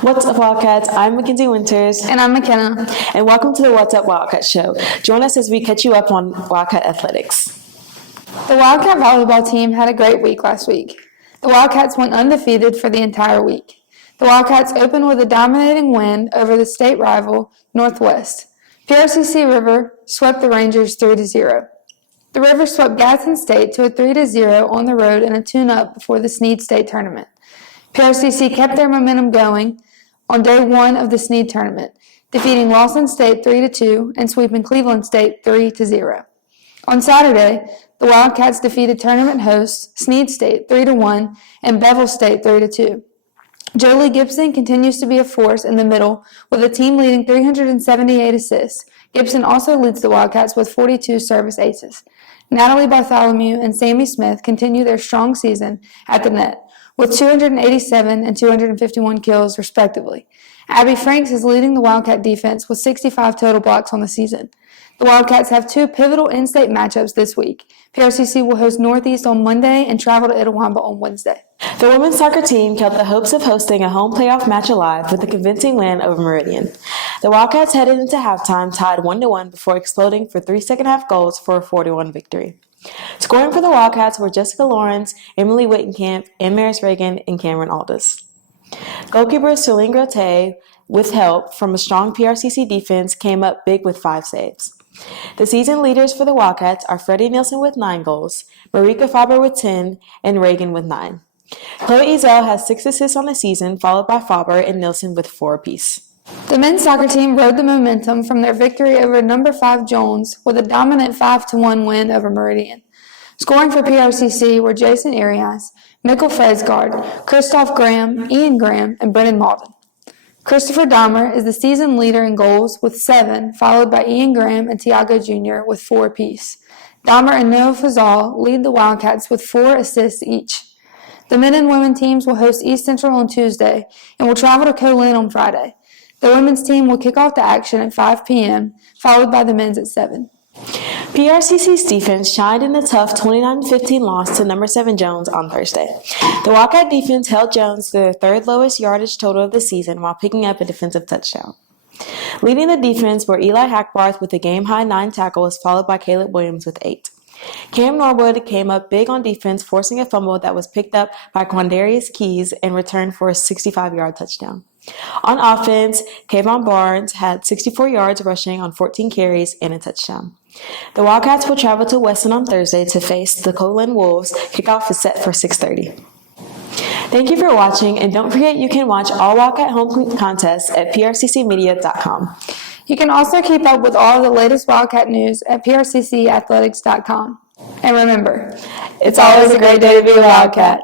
What's up, Wildcats? I'm Mackenzie Winters. And I'm Makenna. And welcome to the What's Up Wildcats show. Join us as we catch you up on Wildcat athletics. The Wildcat volleyball team had a great week last week. The Wildcats went undefeated for the entire week. The Wildcats opened with a dominating win over the state rival, Northwest. PRCC River swept the Rangers 3-0. The River swept Gadsden State to a 3-0 on the road in a tune-up before the Snead State tournament. PRCC kept their momentum going on day one of the Snead tournament, defeating Lawson State 3-2 and sweeping Cleveland State 3-0. On Saturday, the Wildcats defeated tournament hosts Snead State 3-1 and Bevel State 3-2. Jolie Gibson continues to be a force in the middle with the team leading 378 assists. Gibson also leads the Wildcats with 42 service aces. Natalie Bartholomew and Sammy Smith continue their strong season at the net, with 287 and 251 kills, respectively. Abby Franks is leading the Wildcat defense with 65 total blocks on the season. The Wildcats have two pivotal in-state matchups this week. PRCC will host Northeast on Monday and travel to Itawamba on Wednesday. The women's soccer team kept the hopes of hosting a home playoff match alive with a convincing win over Meridian. The Wildcats headed into halftime tied 1-1 before exploding for 3 second-half goals for a 4-1 victory. Scoring for the Wildcats were Jessica Lawrence, Emily Wittenkamp, Ann Maris Reagan, and Cameron Aldis. Goalkeeper Celine Grote, with help from a strong PRCC defense, came up big with 5 saves. The season leaders for the Wildcats are Freddie Nielsen with 9 goals, Marika Faber with 10, and Reagan with 9. Chloe Ezel has 6 assists on the season, followed by Faber and Nielsen with 4 apiece. The men's soccer team rode the momentum from their victory over number 5 Jones with a dominant 5-1 win over Meridian. Scoring for PRCC were Jason Arias, Mikkel Fresgaard, Christoph Graham, Ian Graham, and Brennan Malden. Christopher Dahmer is the season leader in goals with 7, followed by Ian Graham and Tiago Jr. with 4 apiece. Dahmer and Noah Fazal lead the Wildcats with 4 assists each. The men and women teams will host East Central on Tuesday and will travel to Colin on Friday. The women's team will kick off the action at 5 p.m., followed by the men's at 7. PRCC's defense shined in a tough 29-15 loss to number 7 Jones on Thursday. The Wildcat defense held Jones to their 3rd lowest yardage total of the season while picking up a defensive touchdown. Leading the defense were Eli Hackbarth with a game-high 9 tackles, followed by Caleb Williams with 8. Cam Norwood came up big on defense, forcing a fumble that was picked up by Quandarius Keys and returned for a 65-yard touchdown. On offense, Kayvon Barnes had 64 yards rushing on 14 carries and a touchdown. The Wildcats will travel to Weston on Thursday to face the Colin Wolves. Kickoff is set for 6:30. Thank you for watching, and don't forget you can watch all Wildcat home contests at prccmedia.com. You can also keep up with all of the latest Wildcat news at prccathletics.com. And remember, it's always a great day to be a Wildcat.